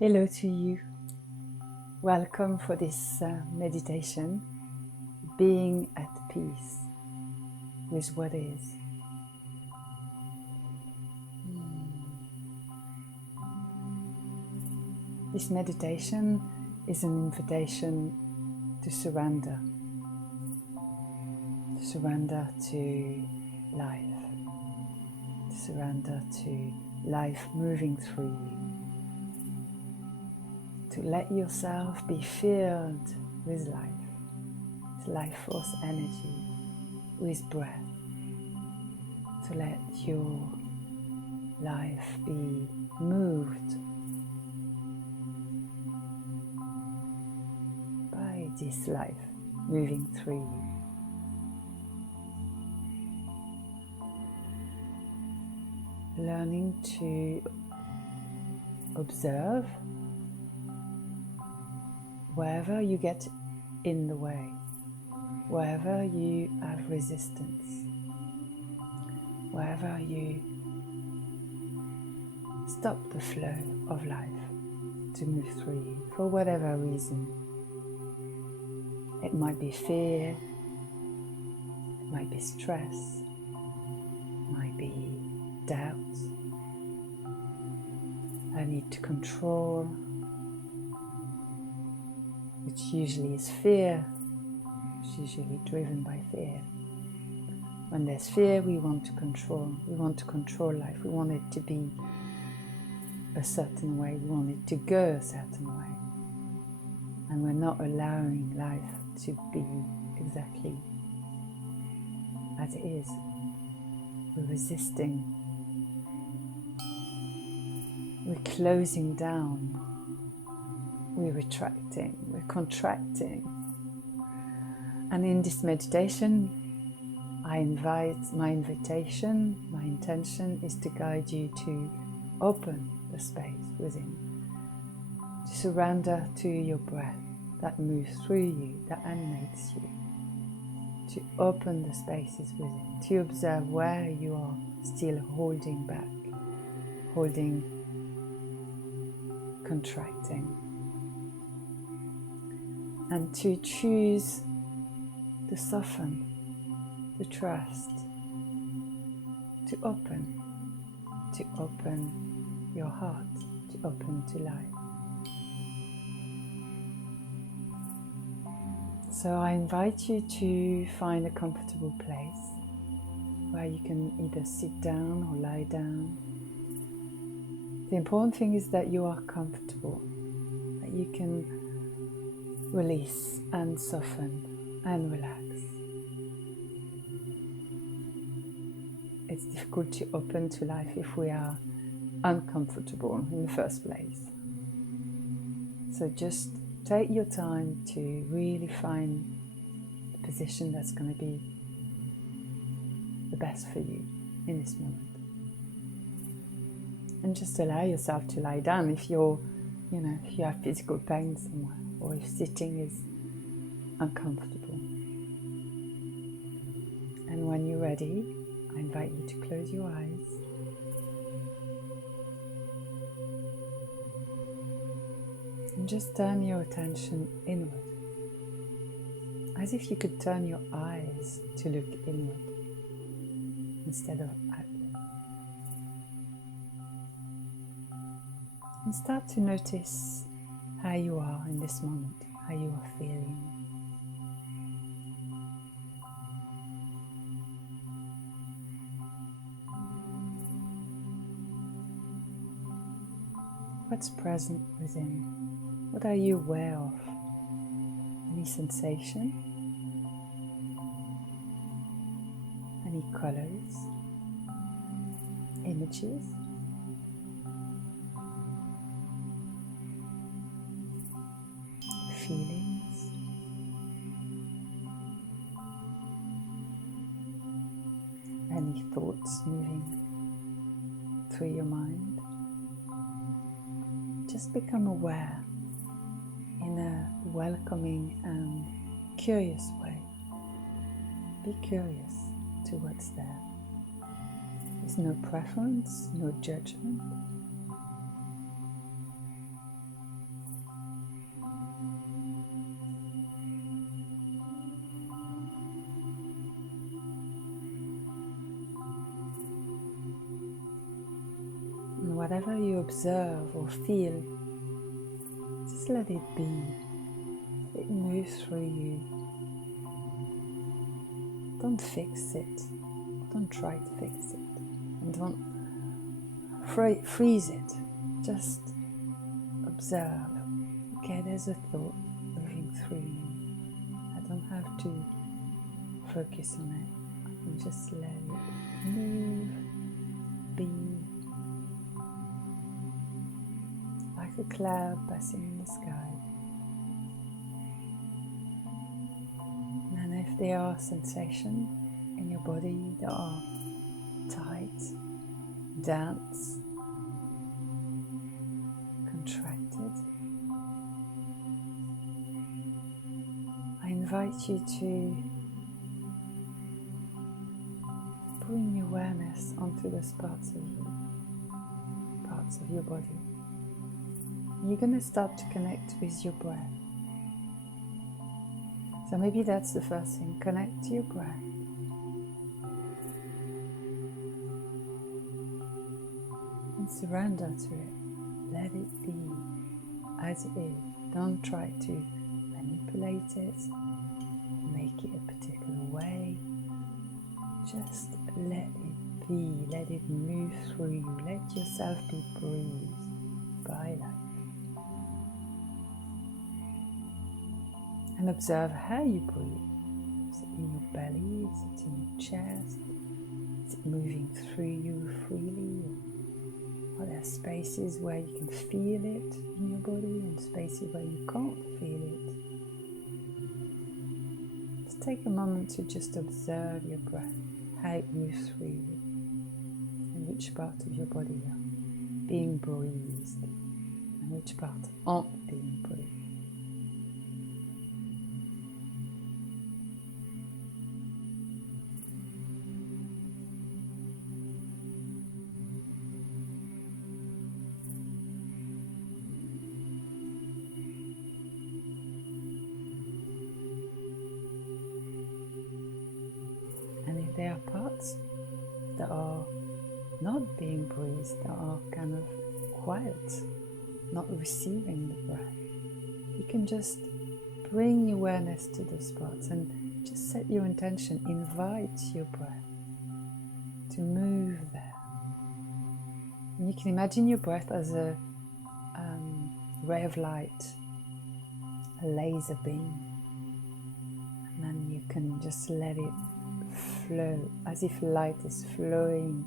Hello to you. Welcome for this meditation, being at peace with what is. This meditation is an invitation to surrender to life, to surrender to life moving through you. To let yourself be filled with life force energy, with breath. To let your life be moved by this life moving through you. Learning to observe wherever you get in the way, wherever you have resistance, wherever you stop the flow of life to move through you for whatever reason. It might be fear, it might be stress, it might be doubt, I need to control, which usually is fear, which is usually driven by fear. When there's fear, we want to control life, we want it to be a certain way, we want it to go a certain way, and we're not allowing life to be exactly as it is. We're resisting, we're closing down, we're retracting, we're contracting. And in this meditation, my intention is to guide you to open the space within, to surrender to your breath that moves through you, that animates you, to open the spaces within, to observe where you are still holding back, contracting, and to choose to soften, to trust, to open your heart, to open to life. So I invite you to find a comfortable place where you can either sit down or lie down. The important thing is that you are comfortable, that you can release and soften and relax. It's difficult to open to life if we are uncomfortable in the first place. So just take your time to really find the position that's going to be the best for you in this moment. And just allow yourself to lie down if you have physical pain somewhere, or if sitting is uncomfortable. And when you're ready, I invite you to close your eyes. And just turn your attention inward, as if you could turn your eyes to look inward instead of outward. And start to notice how you are in this moment, how you are feeling. What's present within? What are you aware of? Any sensation? Any colors? Images? Feelings? Any thoughts moving through your mind? Just become aware in a welcoming and curious way. Be curious to what's there. There's no preference, no judgment. whatever you observe or feel, just let it be. It moves through you. Don't fix it. Don't try to fix it. And don't freeze it. Just observe. Okay, there's a thought moving through me. I don't have to focus on it. I can just let it move, be. Like a cloud passing in the sky. And if there are sensations in your body that are tight, dense, contracted, I invite you to bring awareness onto those parts of your body. You're going to start to connect with your breath. So maybe that's the first thing. Connect to your breath. And surrender to it. Let it be as it is. Don't try to manipulate it, make it a particular way. Just let it be. Let it move through you. Let yourself be breathed by life. And observe how you breathe. Is it in your belly? Is it in your chest? Is it moving through you freely? Are there spaces where you can feel it in your body and spaces where you can't feel it? Just take a moment to just observe your breath, how it moves through you, and which part of your body are being breathed, and which parts aren't being breathed. There are parts that are not being breathed, that are kind of quiet, not receiving the breath. You can just bring your awareness to those spots and just set your intention. Invite your breath to move there. And you can imagine your breath as a ray of light, a laser beam, and then you can just let it flow as if light is flowing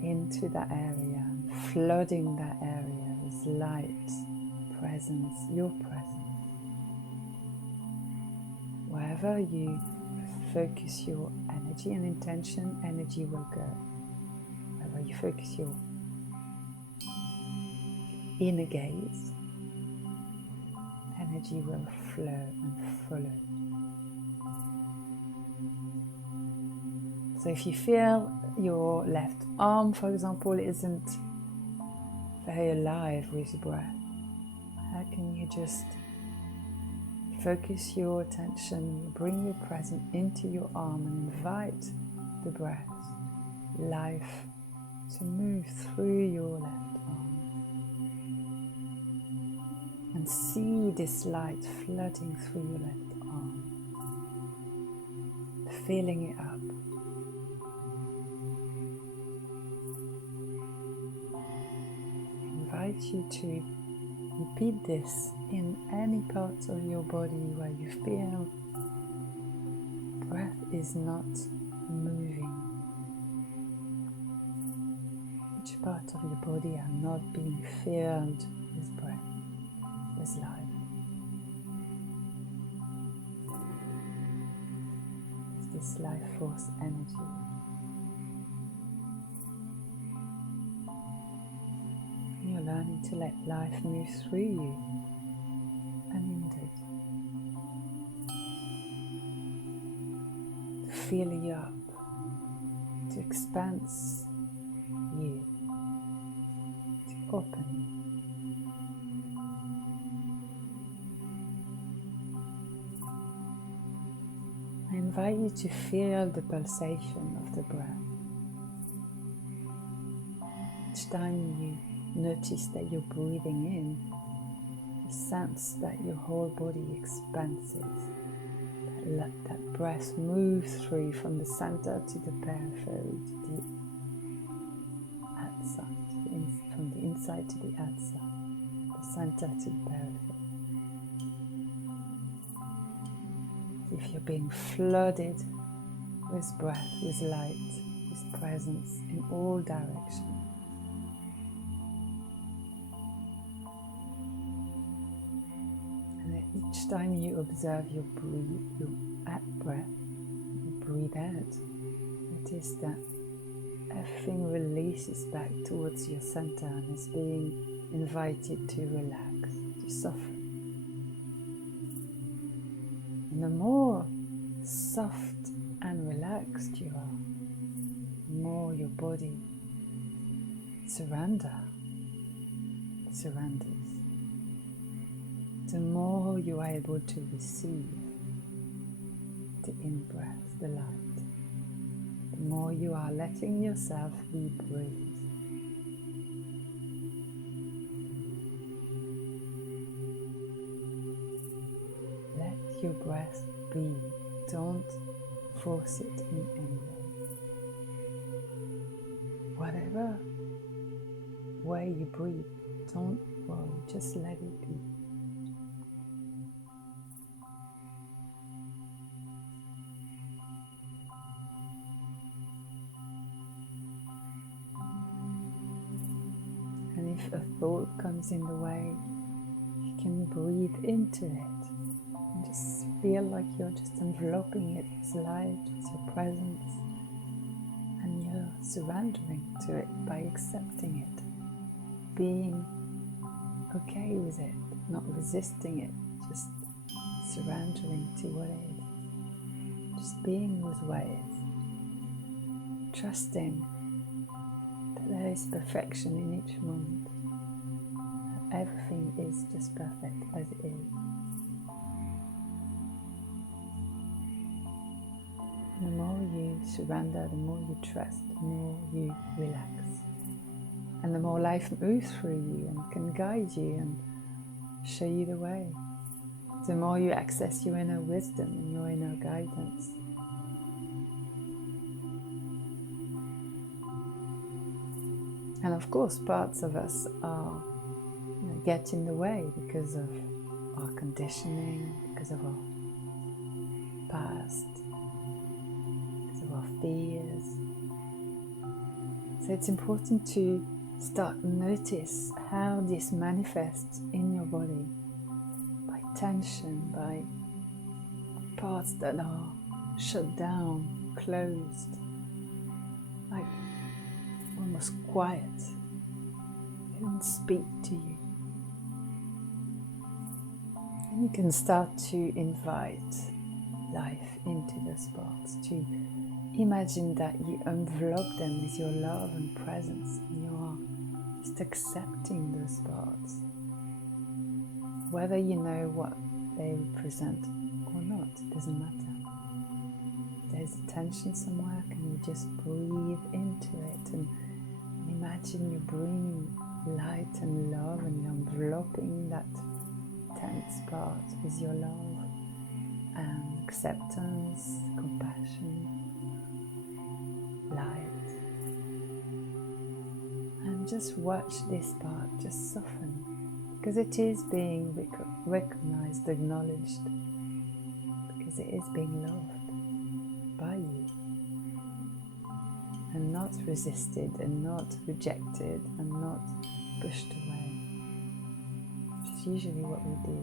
into that area, flooding that area with light, presence, your presence. Wherever you focus your energy and intention, energy will go. Wherever you focus your inner gaze, energy will flow and follow. So if you feel your left arm, for example, isn't very alive with breath, how can you just focus your attention, bring your presence into your arm and invite the breath, life, to move through your left arm. And see this light flooding through your left arm, filling it up. I invite you to repeat this in any parts of your body where you feel breath is not moving. Which part of your body are not being filled with breath, with life. With this life force energy. You're learning to let life move through you, unhindered. To fill you up, to expand you, to open you. I invite you to feel the pulsation of the breath. Each each time you notice that you're breathing in, you sense that your whole body expanses. Let that breath move through from the center to the periphery, to the outside, from the inside to the outside, the center to the periphery. If you're being flooded with breath, with light, with presence in all directions. Each time you observe your out-breath, you breathe out, notice that everything releases back towards your center and is being invited to relax, to soften. And the more soft and relaxed you are, the more your body surrenders. The more you are able to receive the in-breath, the light, the more you are letting yourself be breathed. Let your breath be. Don't force it in any way. Whatever way you breathe, don't worry, just let it be. And if a thought comes in the way, you can breathe into it and just feel like you're just enveloping it with light, with your presence, and you're surrendering to it by accepting it, being okay with it, not resisting it, just surrendering to what is, just being with what is, trusting that there is perfection in each moment, that everything is just perfect as it is. And the more you surrender, the more you trust, the more you relax. And the more life moves through you and can guide you and show you the way. The more you access your inner wisdom and your inner guidance. And of course, parts of us are get in the way because of our conditioning, because of our past, because of our fears. So it's important to start to notice how this manifests in your body by tension, by parts that are shut down, closed, like almost quiet. They don't speak to you. And you can start to invite life into those parts, to imagine that you envelop them with your love and presence, and you are just accepting those parts. Whether you know what they represent or not, it doesn't matter. If there's a tension somewhere, can you just breathe into it and imagine you bring light and love and you're enveloping that tense part with your love and acceptance, compassion, light. And just watch this part just soften, because it is being recognized, acknowledged, because it is being loved by you and not resisted and not rejected and not pushed away, which is usually what we do.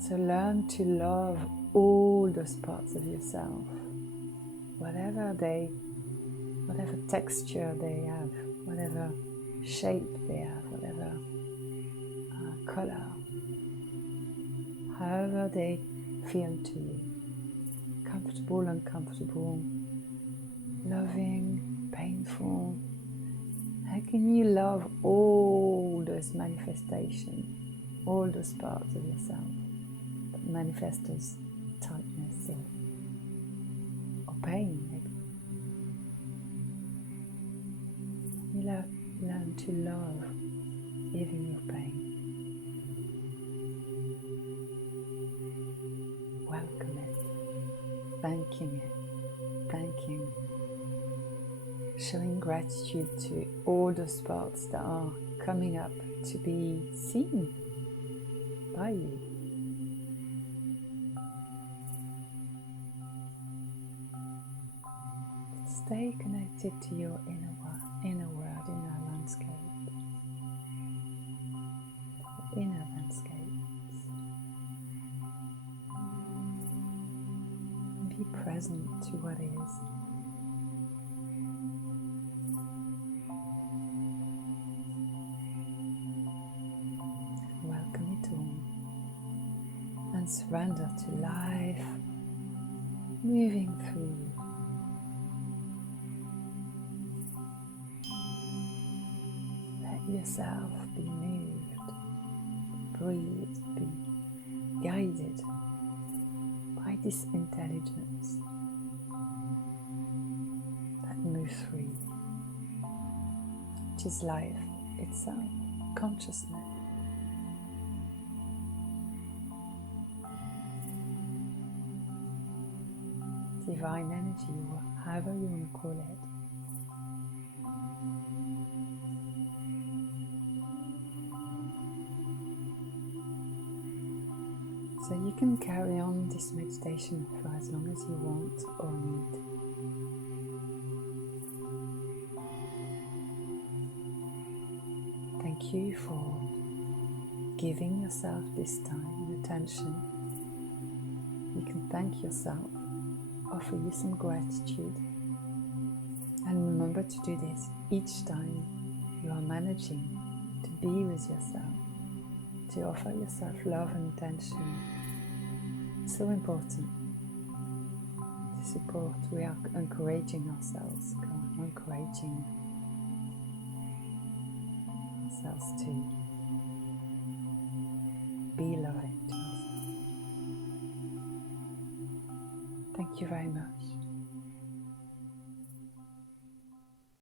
So learn to love all those parts of yourself, whatever texture they have, whatever shape they have, whatever color, however they feel to you, comfortable, uncomfortable, loving, painful. How can you love all those manifestations, all those parts of yourself that manifest as tightness or pain maybe? learn to love even your pain. Welcome it, thanking showing gratitude to all those parts that are coming up to be seen by you. Stay connected to your inner world, inner landscape, inner landscapes. Be present to what is. Welcome it all and surrender to life moving through you. Let yourself be moved, breathed, be guided by this intelligence that moves through you, which is life itself, consciousness. Divine energy, or however you want to call it. So you can carry on this meditation for as long as you want or need. Thank you for giving yourself this time and attention. You can thank yourself, offer you some gratitude, and remember to do this each time you are managing to be with yourself, to offer yourself love and attention. It's so important to support. We are encouraging ourselves, encouraging ourselves to be loving to ourselves. Thank you very much.